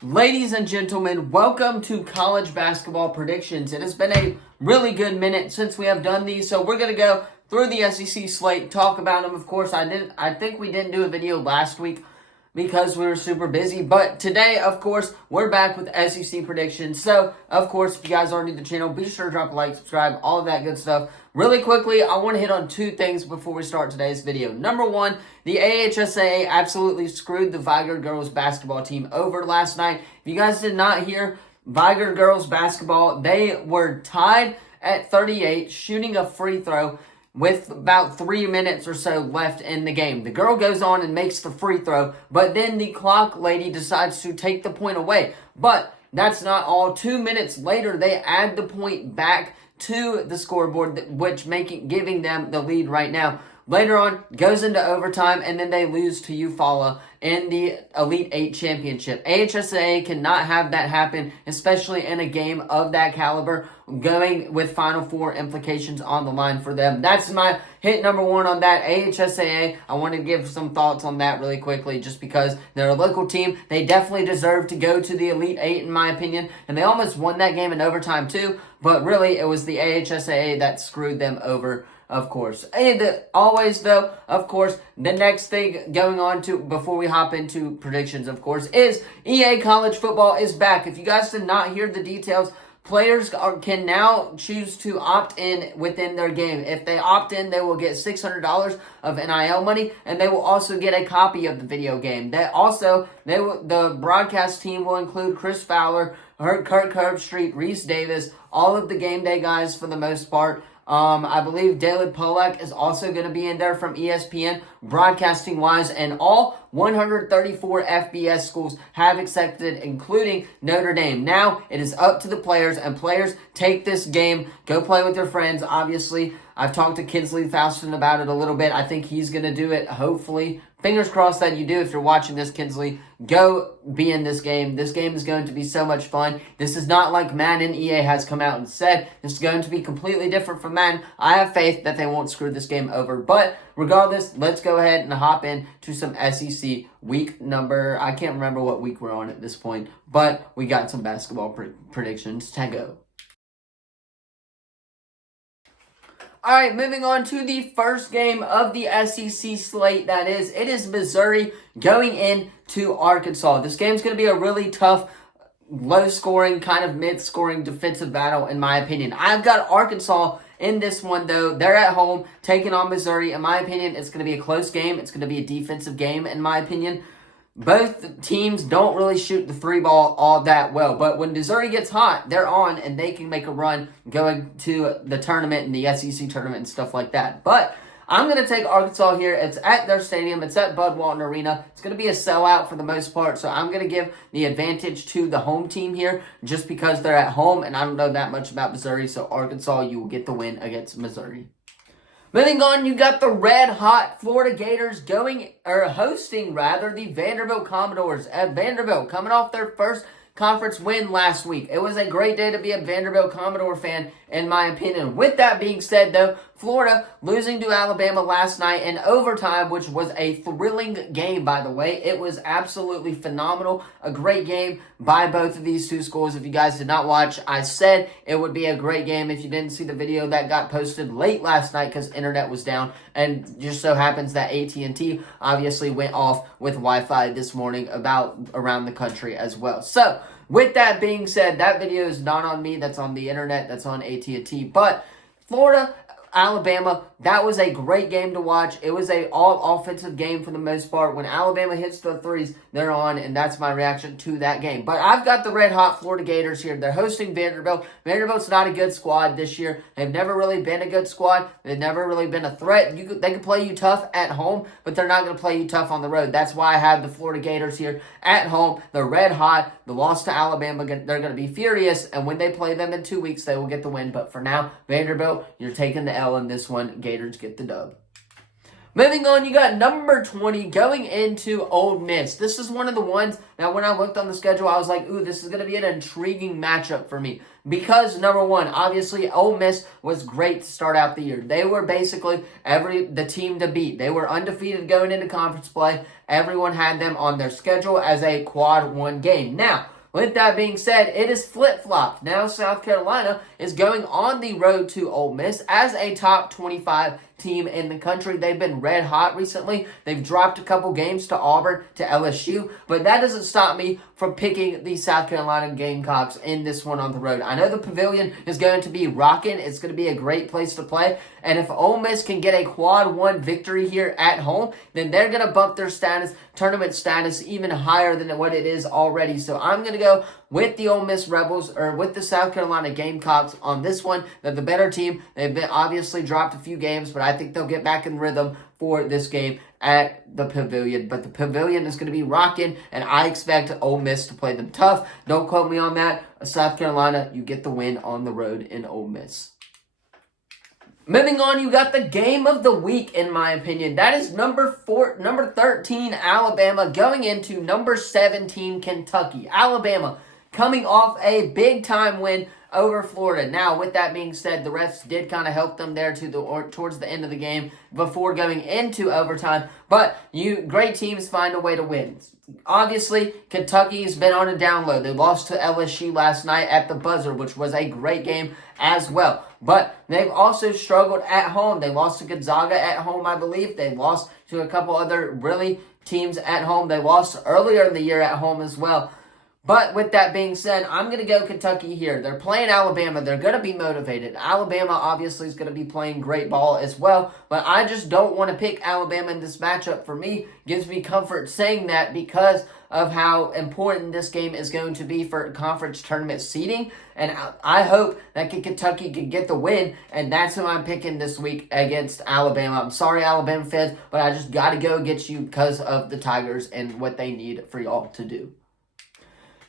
Ladies and gentlemen, welcome to College Basketball Predictions. It has been a really good minute since we have done these, so we're going to go through the SEC slate, talk about them. Of course, I think we didn't do a video last week because we were super busy, but today, of course, we're back with SEC predictions. So, of course, if you guys are new to the channel, be sure to drop a like, subscribe, all of that good stuff. Really quickly, I want to hit on two things before we start today's video. Number one, the AHSAA absolutely screwed the Vigor girls basketball team over last night. If you guys did not hear, Vigor girls basketball, they were tied at 38, shooting a free throw with about 3 minutes or so left in the game. The girl goes on and makes the free throw, but then the clock lady decides to take the point away. But that's not all. 2 minutes later, they add the point back to the scoreboard, which giving them the lead right now. Later on, goes into overtime, and then they lose to Eufaula in the Elite 8 championship. AHSAA cannot have that happen, especially in a game of that caliber, going with Final Four implications on the line for them. That's my hit number one on that. AHSAA, I want to give some thoughts on that really quickly, just because they're a local team. They definitely deserve to go to the Elite 8, in my opinion, and they almost won that game in overtime too, but really, it was the AHSAA that screwed them over, of course. And always, though, of course, the next thing going on to before we hop into predictions, of course, is EA College Football is back. If you guys did not hear the details, players can now choose to opt in within their game. If they opt in, they will get $600 of NIL money, and they will also get a copy of the video game. The broadcast team will include Chris Fowler, Kurt Herbstreit, Reese Davis, all of the game day guys for the most part. I believe David Pollack is also going to be in there from ESPN, broadcasting-wise, and all 134 FBS schools have accepted, including Notre Dame. Now, it is up to the players, and players take this game, go play with your friends, obviously. I've talked to Kinsley Faustin about it a little bit. I think he's going to do it, hopefully. Fingers crossed that you do. If you're watching this, Kinsley, go be in this game. This game is going to be so much fun. This is not like Madden. EA has come out and said this is going to be completely different from Madden. I have faith that they won't screw this game over. But regardless, let's go ahead and hop in to some SEC week number. I can't remember what week we're on at this point, but we got some basketball predictions to go. All right, moving on to the first game of the SEC slate, it is Missouri going into Arkansas. This game's going to be a really tough, low-scoring, kind of mid-scoring defensive battle, in my opinion. I've got Arkansas in this one, though. They're at home, taking on Missouri. In my opinion, it's going to be a close game. It's going to be a defensive game, in my opinion. Both teams don't really shoot the three ball all that well. But when Missouri gets hot, they're on, and they can make a run going to the tournament and the SEC tournament and stuff like that. But I'm going to take Arkansas here. It's at their stadium. It's at Bud Walton Arena. It's going to be a sellout for the most part. So I'm going to give the advantage to the home team here just because they're at home, and I don't know that much about Missouri. So Arkansas, you will get the win against Missouri. Moving on, you got the red-hot Florida Gators hosting the Vanderbilt Commodores at Vanderbilt, coming off their first conference win last week. It was a great day to be a Vanderbilt Commodore fan, in my opinion. With that being said, though, Florida losing to Alabama last night in overtime, which was a thrilling game, by the way. It was absolutely phenomenal. A great game by both of these two schools. If you guys did not watch, I said it would be a great game. If you didn't see the video that got posted late last night because internet was down, and just so happens that AT&T obviously went off with Wi-Fi this morning around the country as well. So, with that being said, that video is not on me. That's on the internet. That's on AT&T. But Florida, Alabama, that was a great game to watch. It was a all-offensive game for the most part. When Alabama hits the threes, they're on, and that's my reaction to that game. But I've got the red-hot Florida Gators here. They're hosting Vanderbilt. Vanderbilt's not a good squad this year. They've never really been a good squad. They've never really been a threat. They can play you tough at home, but they're not going to play you tough on the road. That's why I have the Florida Gators here at home. They're red-hot. The loss to Alabama, they're going to be furious, and when they play them in 2 weeks, they will get the win. But for now, Vanderbilt, you're taking the L in this one. Gators get the dub. Moving on, you got number 20 going into Ole Miss. This is one of the ones that when I looked on the schedule, I was like, ooh, this is going to be an intriguing matchup for me. Because, number one, obviously, Ole Miss was great to start out the year. They were basically the team to beat. They were undefeated going into conference play. Everyone had them on their schedule as a quad one game. Now, with that being said, it is flip-flopped. Now South Carolina is going on the road to Ole Miss as a top 25 team in the country. They've been red hot recently. They've dropped a couple games to Auburn, to LSU, but that doesn't stop me from picking the South Carolina Gamecocks in this one on the road. I know the Pavilion is going to be rocking. It's going to be a great place to play, and if Ole Miss can get a quad one victory here at home, then they're going to bump their tournament status even higher than what it is already. So I'm going to go with the Ole Miss Rebels, or with the South Carolina Gamecocks on this one. They're the better team. They've been obviously dropped a few games, but I think they'll get back in rhythm for this game at the Pavilion. But the Pavilion is going to be rocking, and I expect Ole Miss to play them tough. Don't quote me on that. South Carolina, you get the win on the road in Ole Miss. Moving on, you got the game of the week, in my opinion. That is number 13, Alabama, going into number 17, Kentucky. Alabama coming off a big-time win over Florida. Now, with that being said, the refs did kind of help them there towards the end of the game before going into overtime. But great teams find a way to win. Obviously, Kentucky's been on a download. They lost to LSU last night at the buzzer, which was a great game as well. But they've also struggled at home. They lost to Gonzaga at home, I believe. They lost to a couple other really teams at home. They lost earlier in the year at home as well. But with that being said, I'm going to go Kentucky here. They're playing Alabama. They're going to be motivated. Alabama obviously is going to be playing great ball as well. But I just don't want to pick Alabama in this matchup. For me, gives me comfort saying that because of how important this game is going to be for conference tournament seeding. And I hope that Kentucky can get the win. And that's who I'm picking this week against Alabama. I'm sorry, Alabama fans, but I just got to go get you because of the Tigers and what they need for y'all to do.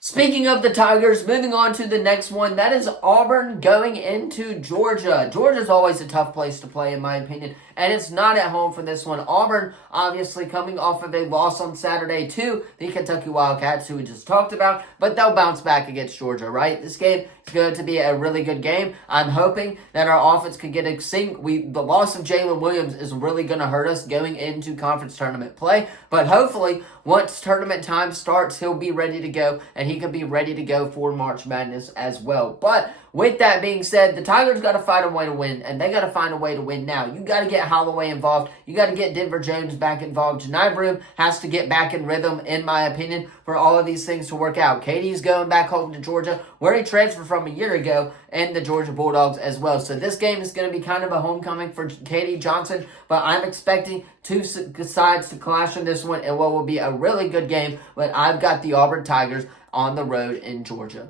Speaking of the Tigers, moving on to the next one, that is Auburn going into Georgia. Georgia's always a tough place to play, in my opinion, and it's not at home for this one. Auburn, obviously, coming off of a loss on Saturday to the Kentucky Wildcats, who we just talked about, but they'll bounce back against Georgia, right? This game is going to be a really good game. I'm hoping that our offense can get a sync. The loss of Jalen Williams is really going to hurt us going into conference tournament play, but hopefully, once tournament time starts, he'll be ready to go, and he can be ready to go for March Madness as well. But with that being said, the Tigers got to find a way to win, and they got to find a way to win now. You got to get Holloway involved. You got to get Denver Jones back involved. Janai Broome has to get back in rhythm, in my opinion, for all of these things to work out. Katie's going back home to Georgia, where he transferred from a year ago, and the Georgia Bulldogs as well. So this game is going to be kind of a homecoming for Katie Johnson, but I'm expecting two sides to clash in this one, and what will be a really good game. But I've got the Auburn Tigers on the road in Georgia.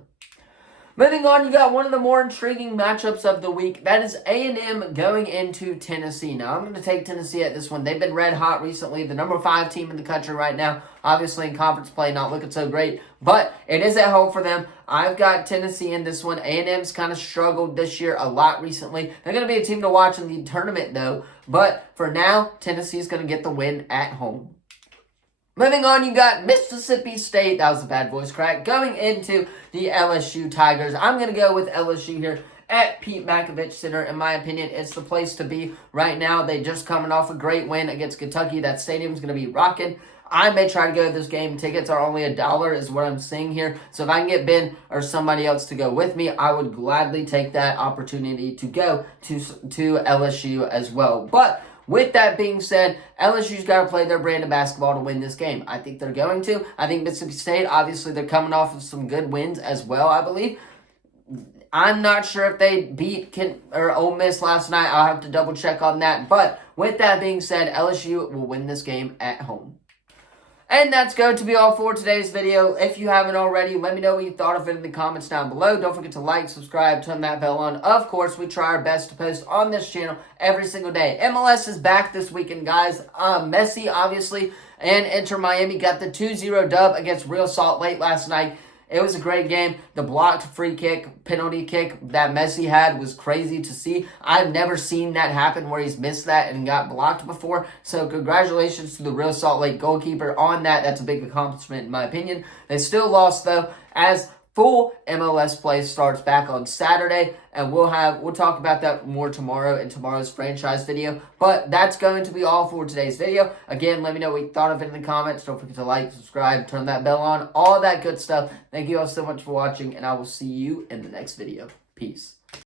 Moving on, you got one of the more intriguing matchups of the week. That is A&M going into Tennessee. Now, I'm going to take Tennessee at this one. They've been red hot recently. The number 5 team in the country right now. Obviously, in conference play, not looking so great. But it is at home for them. I've got Tennessee in this one. A&M's kind of struggled this year a lot recently. They're going to be a team to watch in the tournament, though. But for now, Tennessee's going to get the win at home. Moving on, you got Mississippi State. That was a bad voice crack. Going into the LSU Tigers. I'm going to go with LSU here at Pete Makovich Center. In my opinion, it's the place to be right now. They just coming off a great win against Kentucky. That stadium's going to be rocking. I may try to go to this game. Tickets are only $1 is what I'm seeing here. So if I can get Ben or somebody else to go with me, I would gladly take that opportunity to go to LSU as well. But with that being said, LSU's got to play their brand of basketball to win this game. I think they're going to. I think Mississippi State, obviously, they're coming off of some good wins as well, I believe. I'm not sure if they beat Ole Miss last night. I'll have to double check on that. But with that being said, LSU will win this game at home. And that's going to be all for today's video. If you haven't already, let me know what you thought of it in the comments down below. Don't forget to like, subscribe, turn that bell on. Of course, we try our best to post on this channel every single day. MLS is back this weekend, guys. Messi, obviously, and Inter Miami got the 2-0 dub against Real Salt Lake last night. It was a great game. The blocked free kick, penalty kick that Messi had was crazy to see. I've never seen that happen where he's missed that and got blocked before. So congratulations to the Real Salt Lake goalkeeper on that. That's a big accomplishment in my opinion. They still lost though, as full MLS play starts back on Saturday, and we'll talk about that more tomorrow in tomorrow's franchise video. But that's going to be all for today's video. Again, let me know what you thought of it in the comments. Don't forget to like, subscribe, turn that bell on, all that good stuff. Thank you all so much for watching, and I will see you in the next video. Peace.